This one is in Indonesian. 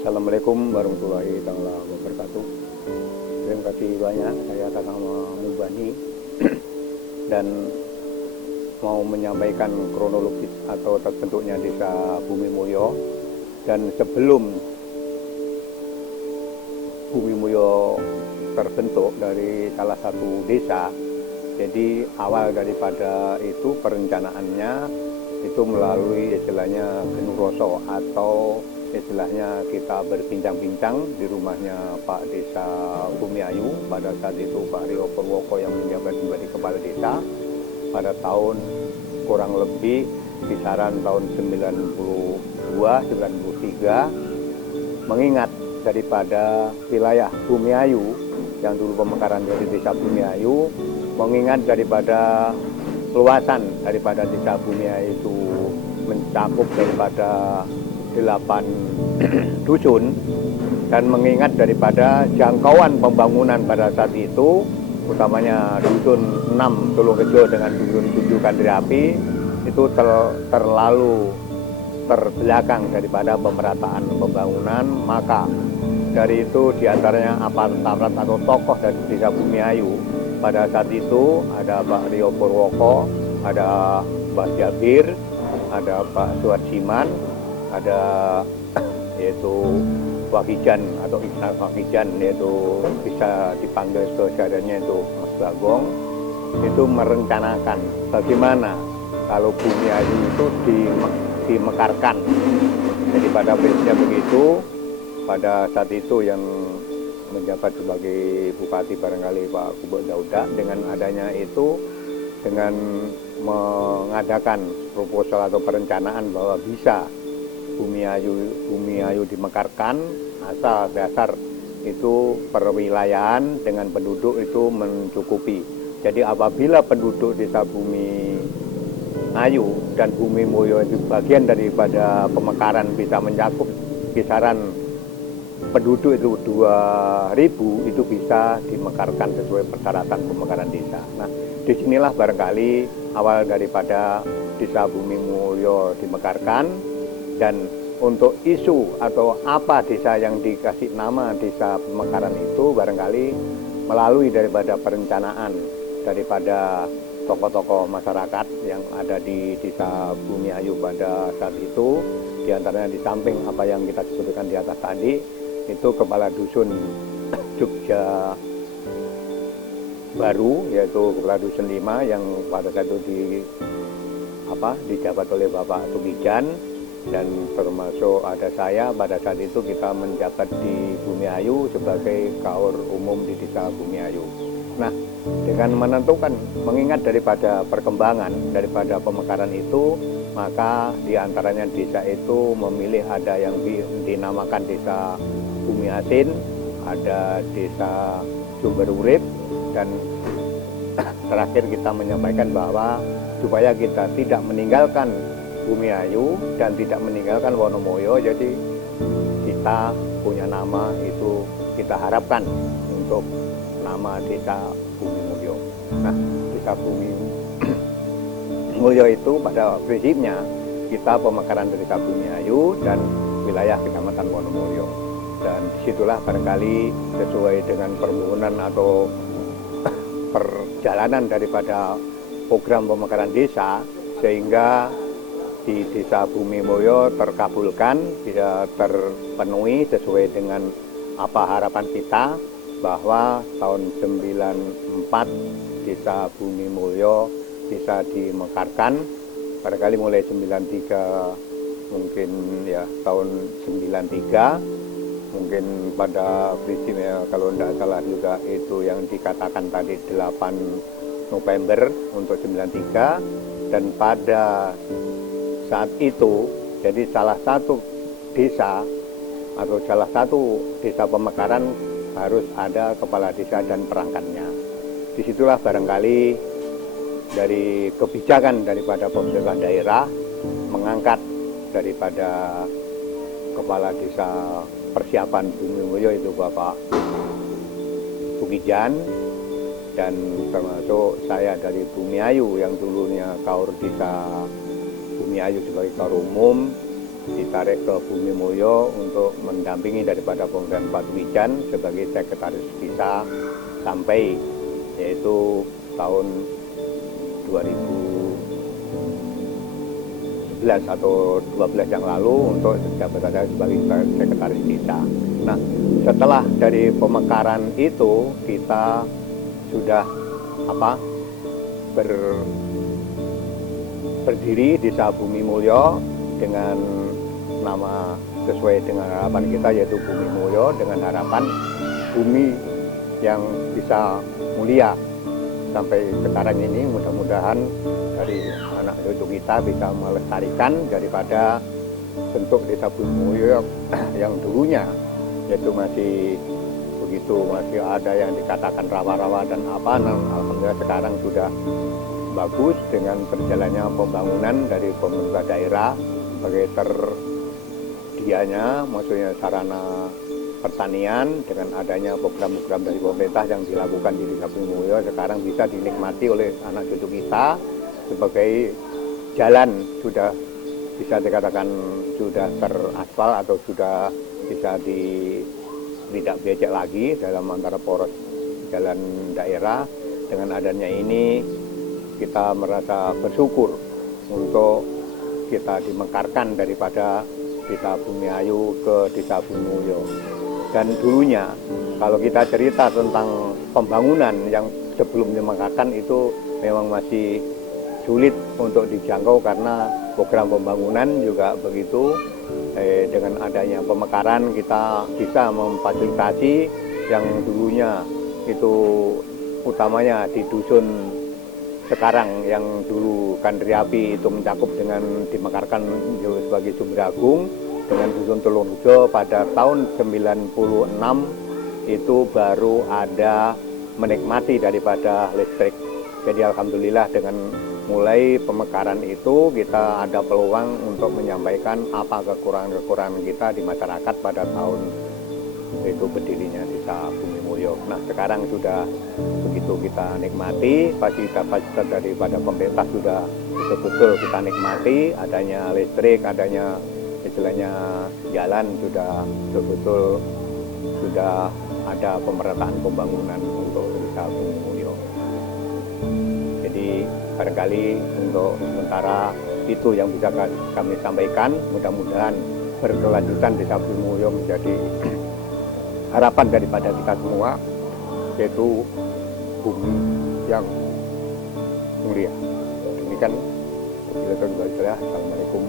Assalamualaikum warahmatullahi wabarakatuh. Terima kasih banyak, saya Kakang Mubani dan mau menyampaikan kronologis atau terbentuknya Desa Bumi Mulyo. Dan sebelum Bumi Mulyo terbentuk dari salah satu desa, jadi awal daripada itu perencanaannya itu melalui istilahnya Genuroso atau istilahnya kita berbincang-bincang di rumahnya Pak Desa Bumi Ayu. Pada saat itu Pak Rio Purwoko yang menjabat menjadi kepala desa pada tahun kurang lebih kisaran tahun 92-93, mengingat daripada wilayah Bumi Ayu yang dulu pemekaran dari Desa Bumi Ayu, mengingat daripada luasan daripada Desa Bumi Ayu itu mencakup daripada 8 dusun, dan mengingat daripada jangkauan pembangunan pada saat itu, utamanya dusun 6 Tulungrejo dengan dusun 7 Kandri Api, itu terlalu terbelakang daripada pemerataan pembangunan. Maka dari itu diantaranya aparat atau tokoh dari Desa Bumi Ayu pada saat itu ada Pak Rio Purwoko, ada Pak Jabir, ada Pak Suwarjiman, ada yaitu Wakijan atau Iksan Wakijan, yaitu bisa dipanggil saudaranya itu Mas Bagong, itu merencanakan bagaimana kalau Bumi Ayu itu dimekarkan. Jadi pada prinsipnya begitu. Pada saat itu yang menjabat sebagai bupati barangkali Pak Kubuk Dauda, dengan adanya itu, dengan mengadakan proposal atau perencanaan bahwa bisa Bumi Ayu dimekarkan, asal dasar itu perwilayahan dengan penduduk itu mencukupi. Jadi apabila penduduk Desa Bumi Ayu dan Bumi Mulyo itu bagian daripada pemekaran bisa mencakup kisaran penduduk itu 2.000, itu bisa dimekarkan sesuai persyaratan pemekaran desa. Nah, disinilah barangkali awal daripada Desa Bumi Mulyo dimekarkan. Dan untuk isu atau apa desa yang dikasih nama Desa Pemekaran itu barangkali melalui daripada perencanaan daripada tokoh-tokoh masyarakat yang ada di Desa Bumi Ayu pada saat itu. Di antaranya di samping apa yang kita sebutkan di atas tadi, itu Kepala Dusun Jogja Baru, yaitu Kepala Dusun 5 yang pada saat itu dijabat oleh Bapak Tugijan, dan termasuk ada saya pada saat itu kita menjabat di Bumi Ayu sebagai kaur umum di Desa Bumi Ayu. Nah, dengan menentukan mengingat daripada perkembangan daripada pemekaran itu, maka diantaranya desa itu memilih ada yang dinamakan Desa Bumi Asin, ada Desa Sumber Urip, dan terakhir kita menyampaikan bahwa supaya kita tidak meninggalkan Bumi Ayu dan tidak meninggalkan Wonomoyo, jadi kita punya nama itu kita harapkan untuk nama Desa Bumi Mulyo. Nah, Desa Bumi Mulyo itu pada prinsipnya kita pemekaran Desa Bumi Ayu dan wilayah Kecamatan Wonomoyo. Dan disitulah barangkali sesuai dengan permohonan atau perjalanan daripada program pemekaran desa, sehingga di Desa Bumi Mulyo terkabulkan, bisa terpenuhi sesuai dengan apa harapan kita, bahwa tahun 94 Desa Bumi Mulyo bisa dimekarkan. Barangkali mulai 93, mungkin ya tahun 93, mungkin pada prinsipnya kalau tidak salah juga itu yang dikatakan tadi 8 November untuk 93, dan pada saat itu jadi salah satu desa atau salah satu desa pemekaran harus ada kepala desa dan perangkatnya. Disitulah barangkali dari kebijakan daripada pemerintah daerah mengangkat daripada kepala desa persiapan Bumi Mulyo itu Bapak Tugijan, dan termasuk saya dari Bumi Ayu yang dulunya kaur Desa Bumi Ayu sebagai kaur umum, ditarik ke Bumi Mulyo untuk mendampingi daripada Pemerintahan Batu Wijan sebagai sekretaris desa sampai yaitu tahun 2011 atau 12 yang lalu untuk jabatan sebagai sekretaris desa. Nah, setelah dari pemekaran itu kita sudah berdiri Desa Bumi Mulyo dengan nama sesuai dengan harapan kita yaitu Bumi Mulyo dengan harapan bumi yang bisa mulia. Sampai sekarang ini mudah-mudahan dari anak cucu kita bisa melestarikan daripada bentuk Desa Bumi Mulyo yang dulunya yaitu masih ada yang dikatakan rawa-rawa dan apa. Nah, alhamdulillah sekarang sudah bagus dengan berjalannya pembangunan dari pemerintah daerah sebagai tersedianya maksudnya sarana pertanian dengan adanya program-program dari pemerintah yang dilakukan di Desa Bumi Mulyo sekarang bisa dinikmati oleh anak cucu kita sebagai jalan sudah bisa dikatakan sudah teraspal atau sudah bisa tidak becek lagi dalam antara poros jalan daerah. Dengan adanya ini kita merasa bersyukur untuk kita dimekarkan daripada Desa Bumiayu ke Desa Bumi Mulyo. Dan dulunya kalau kita cerita tentang pembangunan yang sebelum dimekarkan itu memang masih sulit untuk dijangkau karena program pembangunan juga begitu. Dengan adanya pemekaran kita bisa memfasilitasi yang dulunya itu utamanya di dusun sekarang yang dulu Kandriapi itu mencakup dengan dimekarkan sebagai Sumber Agung dengan dusun Tulungrejo pada tahun 96 itu baru ada menikmati daripada listrik. Jadi alhamdulillah dengan mulai pemekaran itu kita ada peluang untuk menyampaikan apa kekurangan-kekurangan kita di masyarakat pada tahun itu berdirinya Desa Bumi Mulyo. Nah sekarang sudah begitu kita nikmati, fasilitas-fasilitas daripada pemerintah sudah betul-betul kita nikmati, adanya listrik, adanya istilahnya jalan sudah betul-betul sudah ada pemerataan pembangunan untuk Desa Bumi Mulyo. Jadi barangkali untuk sementara itu yang bisa kami sampaikan, mudah-mudahan berkelanjutan Desa Bumi Mulyo menjadi harapan daripada kita semua, yaitu bumi yang mulia. Demikian, Assalamualaikum